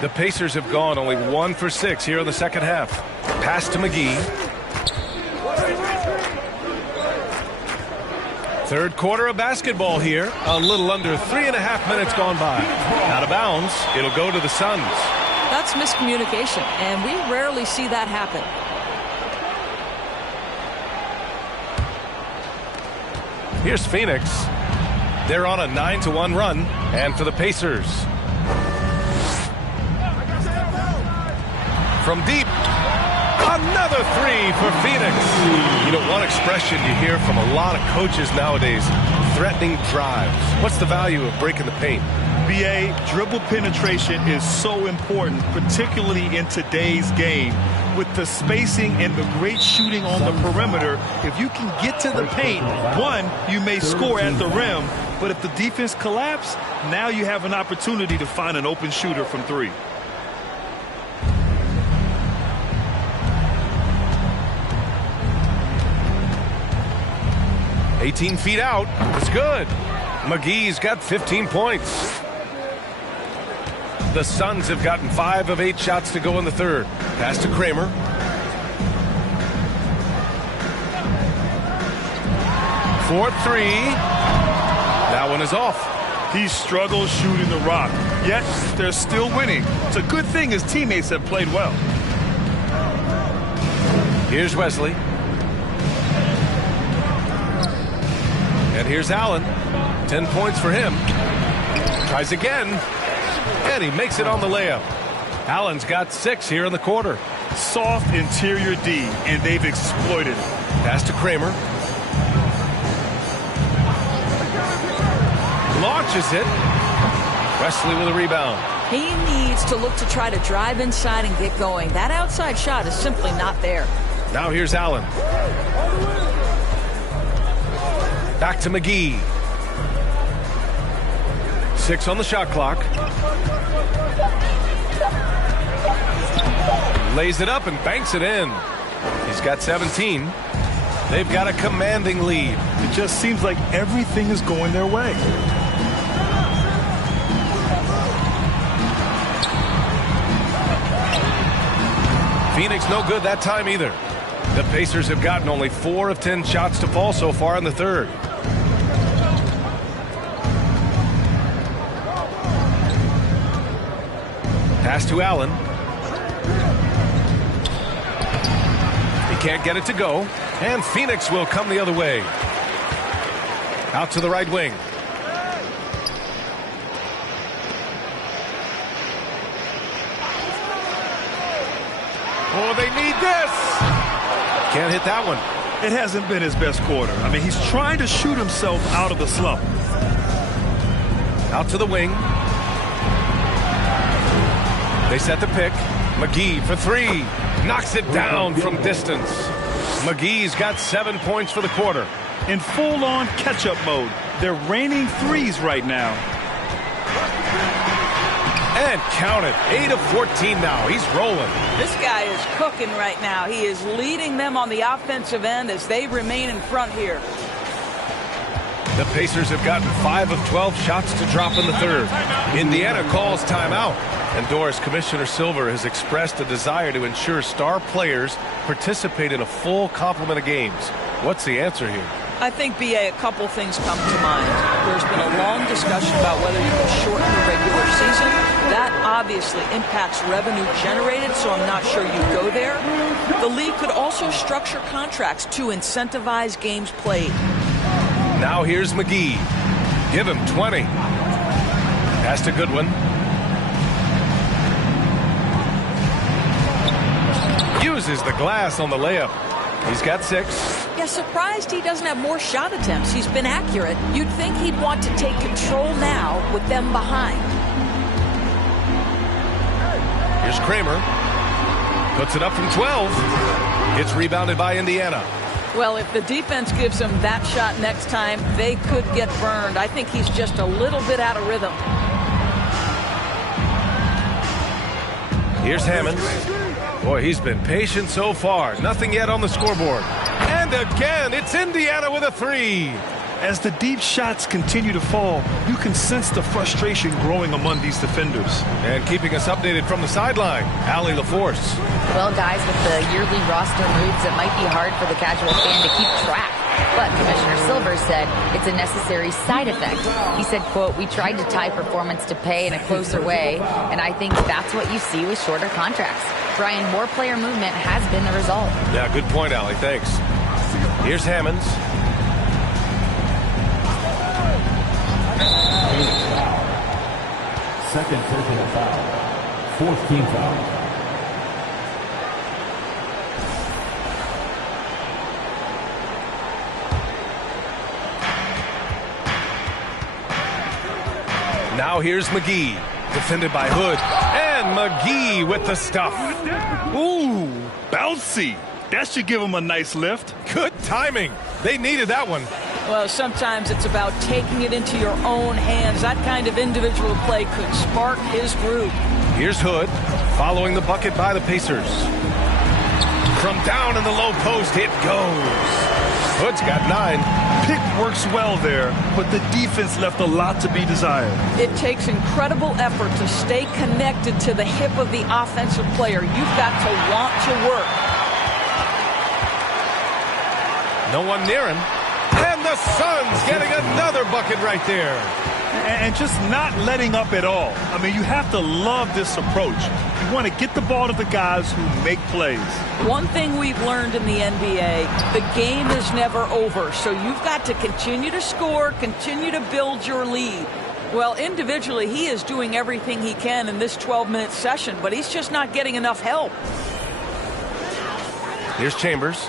The Pacers have gone only 1 for 6 here in the second half. Pass to McGee. Third quarter of basketball here. A little under 3.5 minutes gone by. Out of bounds. It'll go to the Suns. That's miscommunication, and we rarely see that happen. Here's Phoenix. They're on a 9-1 run. And for the Pacers. From deep. Another three for Phoenix. You know, one expression you hear from a lot of coaches nowadays, threatening drives. What's the value of breaking the paint? BA, dribble penetration is so important, particularly in today's game. With the spacing and the great shooting on the perimeter, if you can get to the paint, one, you may score at the rim, but if the defense collapses, now you have an opportunity to find an open shooter from three. "18 feet out. It's good." McGee's got 15 points. The Suns have gotten 5 of 8 shots to go in the third. Pass to Kramer. For three. That one is off. He struggles shooting the rock, yet they're still winning. It's a good thing his teammates have played well. Here's Wesley. And here's Allen. 10 points for him. Tries again. And he makes it on the layup. Allen's got 6 here in the quarter. Soft interior D, and they've exploited it. Pass to Kramer. Launches it. Wesley with a rebound. He needs to look to try to drive inside and get going. That outside shot is simply not there. Now here's Allen. Back to McGee. 6 on the shot clock. Lays it up and banks it in. He's got 17. They've got a commanding lead. It just seems like everything is going their way. Phoenix no good that time either. The Pacers have gotten only 4 of 10 shots to fall so far in the third. Pass to Allen. He can't get it to go. And Phoenix will come the other way. Out to the right wing. Oh, they need this. Can't hit that one. It hasn't been his best quarter. I mean, he's trying to shoot himself out of the slump. Out to the wing. They set the pick. McGee for 3. Knocks it down from distance. McGee's got 7 points for the quarter. In full-on catch-up mode. They're raining threes right now. And count it. 8 of 14 now. He's rolling. This guy is cooking right now. He is leading them on the offensive end as they remain in front here. The Pacers have gotten 5 of 12 shots to drop in the third. Indiana calls timeout. And Doris, Commissioner Silver has expressed a desire to ensure star players participate in a full complement of games. What's the answer here? I think, BA, a couple things come to mind. There's been a long discussion about whether you can shorten the regular season. That obviously impacts revenue generated, so I'm not sure you go there. The league could also structure contracts to incentivize games played. Now here's McGee. Give him 20. Pass to Goodwin. Uses the glass on the layup. He's got 6. Yeah, surprised he doesn't have more shot attempts. He's been accurate. You'd think he'd want to take control now with them behind. Here's Kramer. Puts it up from 12. It's rebounded by Indiana. Well, if the defense gives him that shot next time, they could get burned. I think he's just a little bit out of rhythm. Here's Hammond. Boy, he's been patient so far. Nothing yet on the scoreboard. And again, it's Indiana with a 3. As the deep shots continue to fall, you can sense the frustration growing among these defenders. And keeping us updated from the sideline, Allie LaForce. Well, guys, with the yearly roster moves, it might be hard for the casual fan to keep track. But Commissioner Silver said it's a necessary side effect. He said, quote, "We tried to tie performance to pay in a closer way, and I think that's what you see with shorter contracts." Brian, more player movement has been the result. Yeah, good point, Allie. Thanks. Here's Hammonds. Second personal foul. Fourth team foul. Now here's McGee, defended by Hood. And McGee with the stuff. Ooh, bouncy. That should give him a nice lift. Good timing. They needed that one. Well, sometimes it's about taking it into your own hands. That kind of individual play could spark his groove. Here's Hood, following the bucket by the Pacers. From down in the low post, it goes. Hood's got 9. Pick works well there, but the defense left a lot to be desired. It takes incredible effort to stay connected to the hip of the offensive player. You've got to want to work. No one near him. And the Suns getting another bucket right there. And just not letting up at all. I mean, you have to love this approach. You want to get the ball to the guys who make plays. One thing we've learned in the NBA, the game is never over. So you've got to continue to score, continue to build your lead. Well, individually, he is doing everything he can in this 12-minute session, but he's just not getting enough help. Here's Chambers.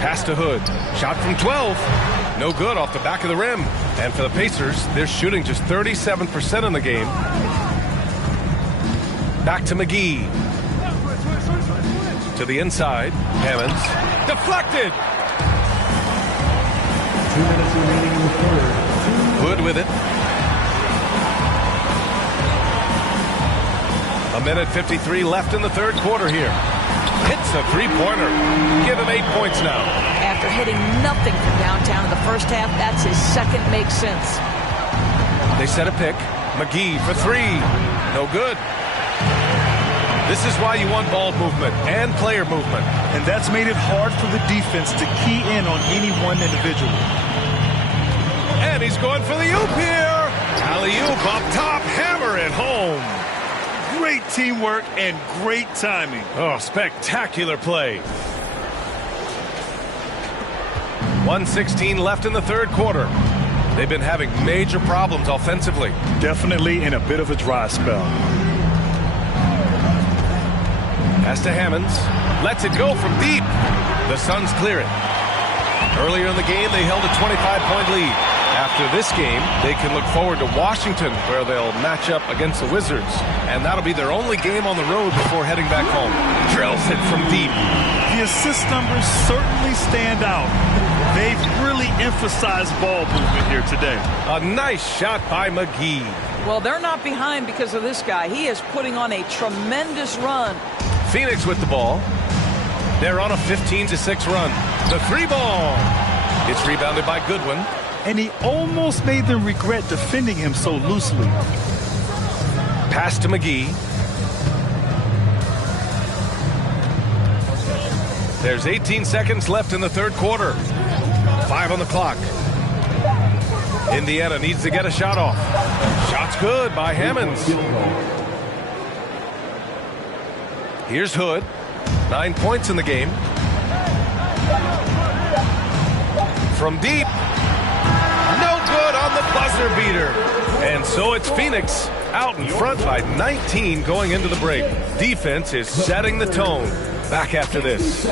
Pass to Hood. Shot from 12. No good off the back of the rim. And for the Pacers, they're shooting just 37% in the game. Back to McGee. To the inside. Hammonds. Deflected. 2 minutes remaining in the third. Hood with it. A minute 53 left in the third quarter here. Hits a three-pointer. Give him 8 points now. After hitting nothing from downtown in the first half, that's his second make sense. They set a pick. McGee for 3. No good. This is why you want ball movement and player movement. And that's made it hard for the defense to key in on any one individual. And he's going for the oop here. Alley-oop up top. Hammer it home. Great teamwork and great timing. Oh, spectacular play. 1:16 left in the third quarter. They've been having major problems offensively. Definitely in a bit of a dry spell. Pass to Hammonds. Lets it go from deep. The Suns clear it. Earlier in the game, they held a 25-point lead. After this game, they can look forward to Washington, where they'll match up against the Wizards. And that'll be their only game on the road before heading back home. Drills it from deep. The assist numbers certainly stand out. They've really emphasized ball movement here today. A nice shot by McGee. Well, they're not behind because of this guy. He is putting on a tremendous run. Phoenix with the ball. They're on a 15-6 run. The 3-ball. It's rebounded by Goodwin. And he almost made them regret defending him so loosely. Pass to McGee. There's 18 seconds left in the third quarter. 5 on the clock. Indiana needs to get a shot off. Shot's good by Hammonds. Here's Hood. 9 points in the game. From deep. No good on the buzzer beater. And so it's Phoenix out in front by 19 going into the break. Defense is setting the tone. Back after this.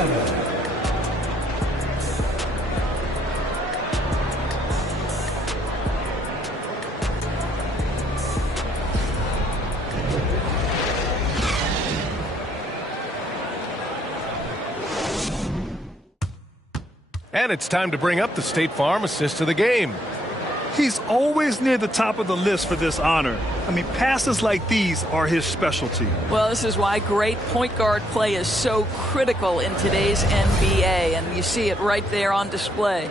And it's time to bring up the State Farm assist of the game. He's always near the top of the list for this honor. I mean, passes like these are his specialty. Well, this is why great point guard play is so critical in today's NBA, and you see it right there on display.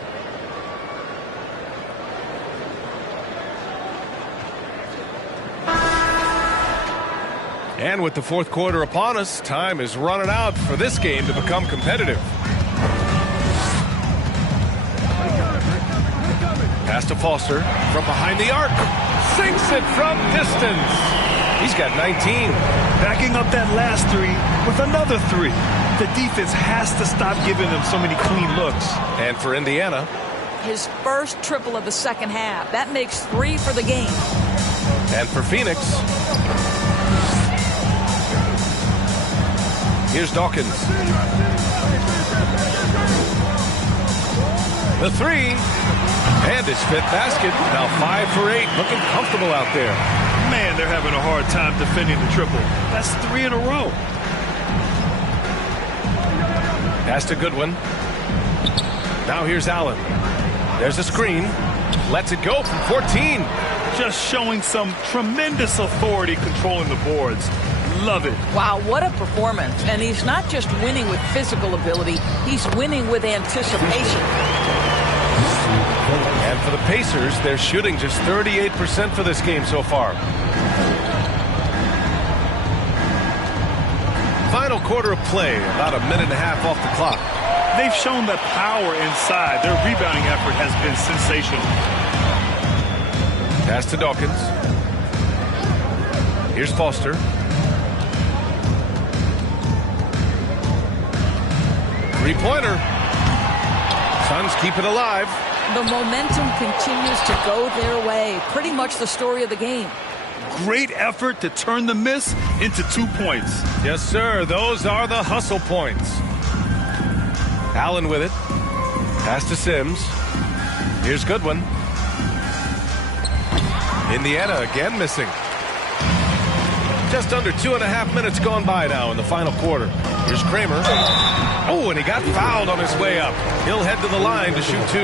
And with the fourth quarter upon us, time is running out for this game to become competitive. Pass to Foster from behind the arc. Sinks it from distance. He's got 19. Backing up that last three with another three. The defense has to stop giving them so many clean looks. And for Indiana, his first triple of the second half. That makes 3 for the game. And for Phoenix, here's Dawkins. The three. And his fifth basket. Now 5 for 8. Looking comfortable out there. Man, they're having a hard time defending the triple. That's 3 in a row. Pass to Goodwin. Now here's Allen. There's a screen. Lets it go from 14. Just showing some tremendous authority controlling the boards. Love it. Wow, what a performance. And he's not just winning with physical ability, he's winning with anticipation. And for the Pacers, they're shooting just 38% for this game so far. Final quarter of play, about a minute and a half off the clock. They've shown that power inside. Their rebounding effort has been sensational. Pass to Dawkins. Here's Foster. Three-pointer. Suns keep it alive. The momentum continues to go their way. Pretty much the story of the game. Great effort to turn the miss into 2 points. Yes, sir. Those are the hustle points. Allen with it. Pass to Sims. Here's Goodwin. Indiana again missing. Just under 2.5 minutes gone by now in the final quarter. Here's Kramer. Oh, and he got fouled on his way up. He'll head to the line to shoot 2.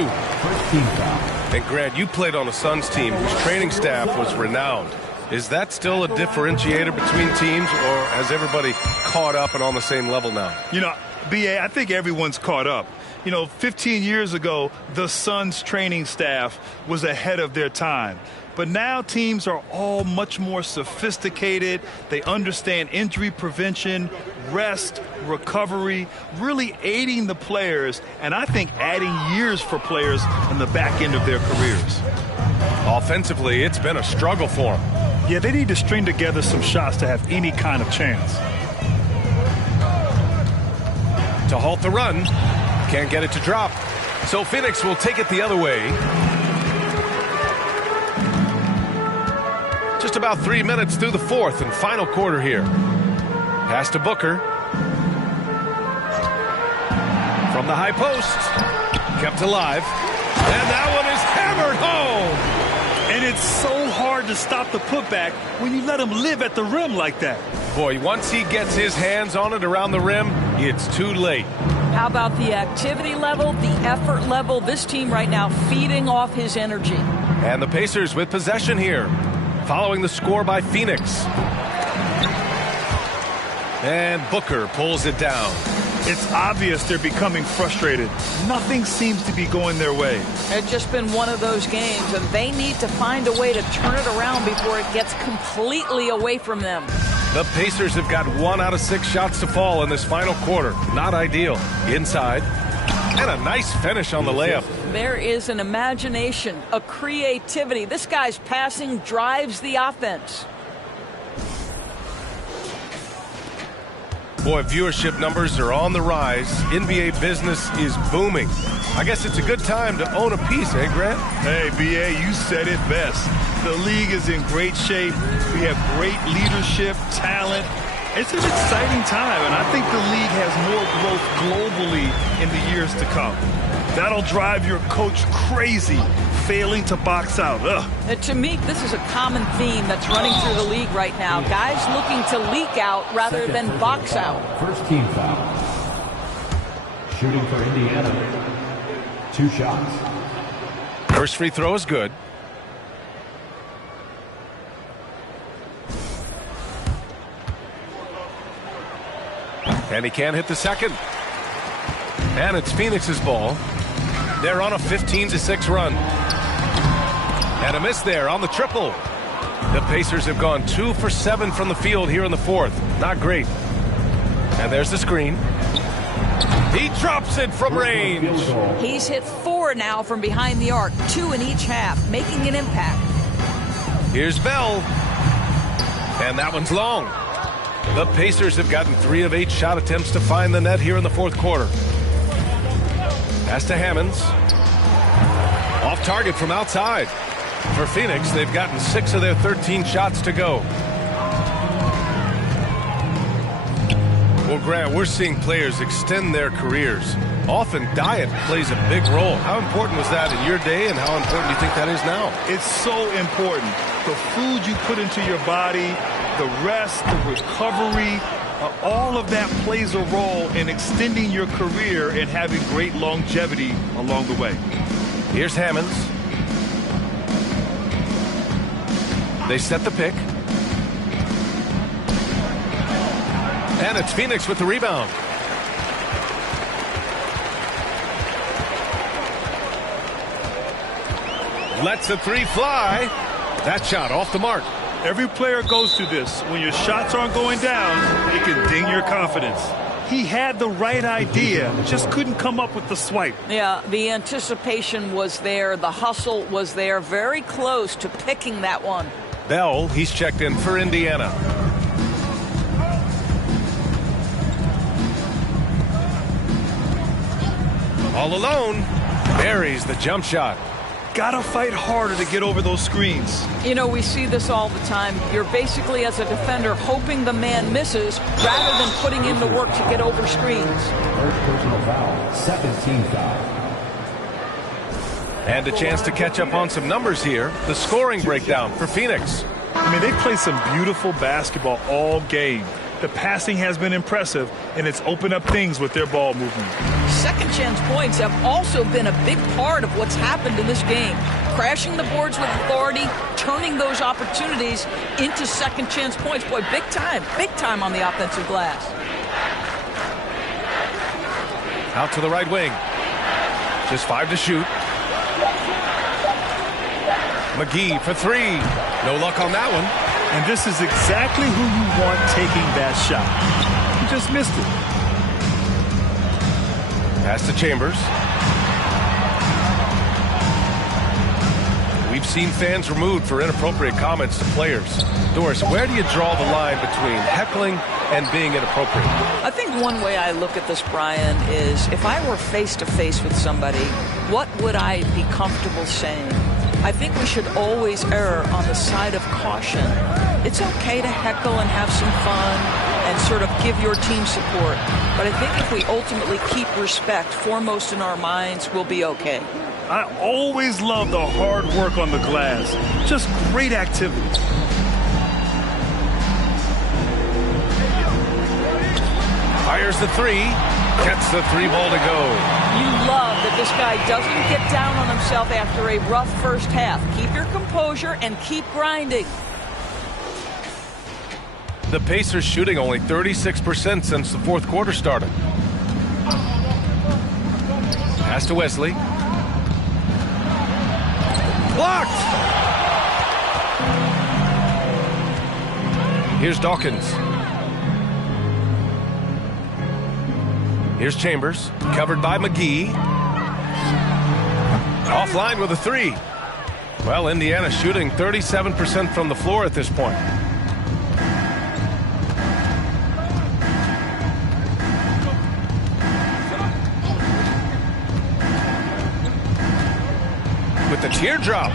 And Grant, you played on a Suns team whose training staff was renowned. Is that still a differentiator between teams, or has everybody caught up and on the same level now? You know, B.A., I think everyone's caught up. You know, 15 years ago, the Suns training staff was ahead of their time. But now teams are all much more sophisticated. They understand injury prevention, rest, recovery, really aiding the players, and I think adding years for players on the back end of their careers. Offensively, it's been a struggle for them. Yeah, they need to string together some shots to have any kind of chance. To halt the run, can't get it to drop. So Phoenix will take it the other way. Just about 3 minutes through the fourth and final quarter here. Pass to Booker. From the high post. Kept alive. And that one is hammered home. And it's so hard to stop the putback when you let him live at the rim like that. Boy, once he gets his hands on it around the rim, it's too late. How about the activity level, the effort level? This team right now feeding off his energy. And the Pacers with possession here, following the score by Phoenix. And Booker pulls it down. It's obvious they're becoming frustrated. Nothing seems to be going their way. It's just been one of those games, and they need to find a way to turn it around before it gets completely away from them. The Pacers have got 1 out of 6 shots to fall in this final quarter. Not ideal. Inside. And a nice finish on the layup. There is an imagination, a creativity. This guy's passing drives the offense. Boy, viewership numbers are on the rise. NBA business is booming. I guess it's a good time to own a piece, eh, Grant? Hey, B.A., you said it best. The league is in great shape. We have great leadership, talent. It's an exciting time, and I think the league has more growth globally in the years to come. That'll drive your coach crazy, failing to box out. To me, this is a common theme that's running through the league right now. Guys looking to leak out rather than box out. First team foul. Shooting for Indiana. 2 shots. First free throw is good. And he can't hit the second. And it's Phoenix's ball. They're on a 15-6 run. And a miss there on the triple. The Pacers have gone 2 for 7 from the field here in the fourth. Not great. And there's the screen. He drops it from range. He's hit 4 now from behind the arc, 2 in each half, making an impact. Here's Bell. And that one's long. The Pacers have gotten 3 of 8 shot attempts to find the net here in the fourth quarter. Pass to Hammonds. Off target from outside. For Phoenix, they've gotten 6 of their 13 shots to go. Well, Grant, we're seeing players extend their careers. Often diet plays a big role. How important was that in your day, and how important do you think that is now? It's so important. The food you put into your body, the rest, the recovery, all of that plays a role in extending your career and having great longevity along the way. Here's Hammonds. They set the pick. And it's Phoenix with the rebound. Lets the 3 fly. That shot off the mark. Every player goes through this. When your shots aren't going down, it can ding your confidence. He had the right idea, just couldn't come up with the swipe. Yeah, the anticipation was there. The hustle was there. Very close to picking that one. Bell, he's checked in for Indiana. All alone. Buries the jump shot. Gotta fight harder to get over those screens. You know, we see this all the time. You're basically, as a defender, hoping the man misses rather than putting in the work to get over screens. First personal foul, second team foul. And a chance to catch up on some numbers here. The scoring breakdown for Phoenix. I mean, they play some beautiful basketball all game. The passing has been impressive, and it's opened up things with their ball movement. Second chance points have also been a big part of what's happened in this game. Crashing the boards with authority, turning those opportunities into second chance points. Boy, big time on the offensive glass. Out to the right wing. Just 5 to shoot. McGee for 3. No luck on that one. And this is exactly who you want taking that shot. He just missed it. Pass to Chambers. We've seen fans removed for inappropriate comments to players. Doris, where do you draw the line between heckling and being inappropriate? I think one way I look at this, Brian, is if I were face-to-face with somebody, what would I be comfortable saying? I think we should always err on the side of caution. It's okay to heckle and have some fun and sort of give your team support. But I think if we ultimately keep respect foremost in our minds, we'll be okay. I always love the hard work on the glass. Just great activity. Fires the 3. Gets the 3 ball to go. You love that this guy doesn't get down on himself after a rough first half. Keep your composure and keep grinding. The Pacers shooting only 36% since the fourth quarter started. Pass to Wesley. Blocked! Here's Dawkins. Here's Chambers, covered by McGee. Offline with a 3. Well, Indiana shooting 37% from the floor at this point. With the teardrop.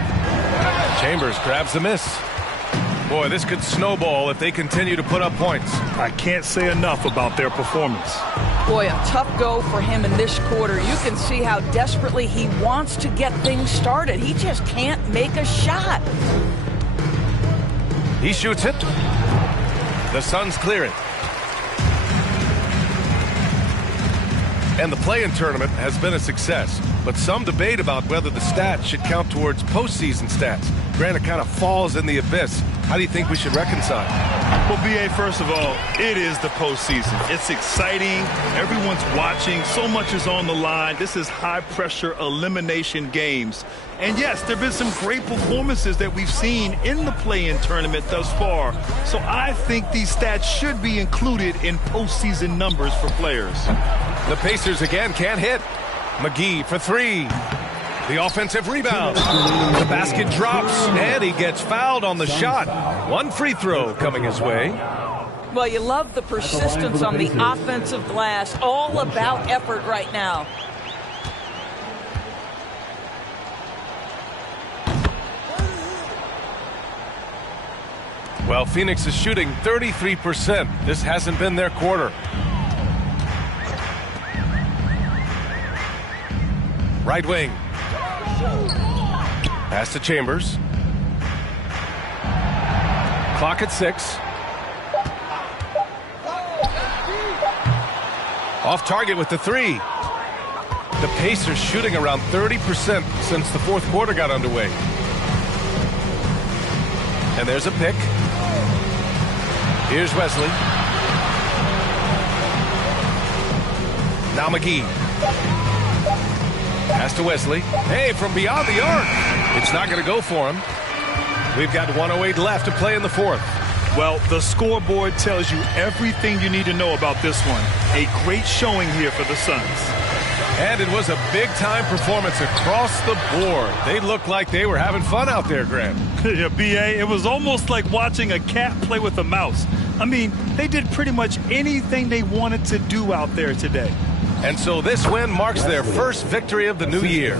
Chambers grabs the miss. Boy, this could snowball if they continue to put up points. I can't say enough about their performance. Boy, a tough go for him in this quarter. You can see how desperately he wants to get things started. He just can't make a shot. He shoots it. The Suns clear it. And the play-in tournament has been a success. but some debate about whether the stats should count towards postseason stats. Grant, it kind of falls in the abyss. How do you think we should reconcile? Well, B.A., first of all, it is the postseason. It's exciting. Everyone's watching. So much is on the line. This is high-pressure elimination games. And, yes, there have been some great performances that we've seen in the play-in tournament thus far. So I think these stats should be included in postseason numbers for players. The Pacers again can't hit. McGee for three. The offensive rebound. The basket drops, and he gets fouled on the shot. One free throw coming his way. Well, you love the persistence on the offensive glass. All about effort right now. Well, Phoenix is shooting 33%. This hasn't been their quarter. Right wing. Pass to Chambers. Clock at 6. Off target with the three. The Pacers shooting around 30% since the fourth quarter got underway. And there's a pick. Here's Wesley. Now McGee. Pass to Wesley. Hey, from beyond the arc. It's not going to go for him. We've got 1:08 left to play in the fourth. Well, the scoreboard tells you everything you need to know about this one. A great showing here for the Suns. And it was a big-time performance across the board. They looked like they were having fun out there, Grant. Yeah, B.A., it was almost like watching a cat play with a mouse. I mean, they did pretty much anything they wanted to do out there today. And so this win marks their first victory of the new year.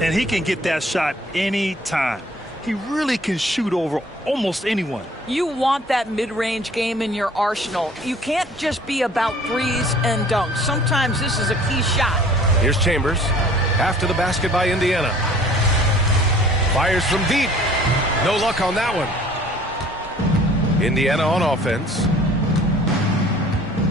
And he can get that shot anytime. He really can shoot over almost anyone. You want that mid-range game in your arsenal. You can't just be about threes and dunks. Sometimes this is a key shot. Here's Chambers. After the basket by Indiana. Fires from deep. No luck on that one. Indiana on offense.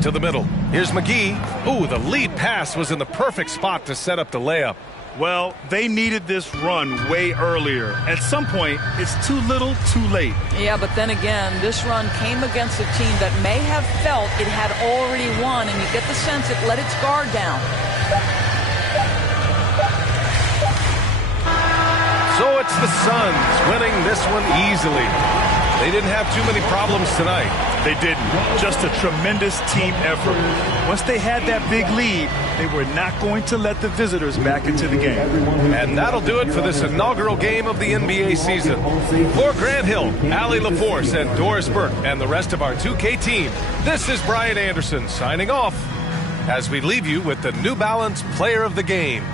To the middle. Here's McGee. Ooh, the lead pass was in the perfect spot to set up the layup. Well, they needed this run way earlier. At some point, it's too little, too late. Yeah, but then again, this run came against a team that may have felt it had already won, and you get the sense it let its guard down. So it's the Suns winning this one easily. They didn't have too many problems tonight. They didn't. Just a tremendous team effort. Once they had that big lead, they were not going to let the visitors back into the game. And that'll do it for this inaugural game of the NBA season. For Grant Hill, Allie LaForce, and Doris Burke, and the rest of our 2K team, this is Brian Anderson signing off as we leave you with the New Balance Player of the Game.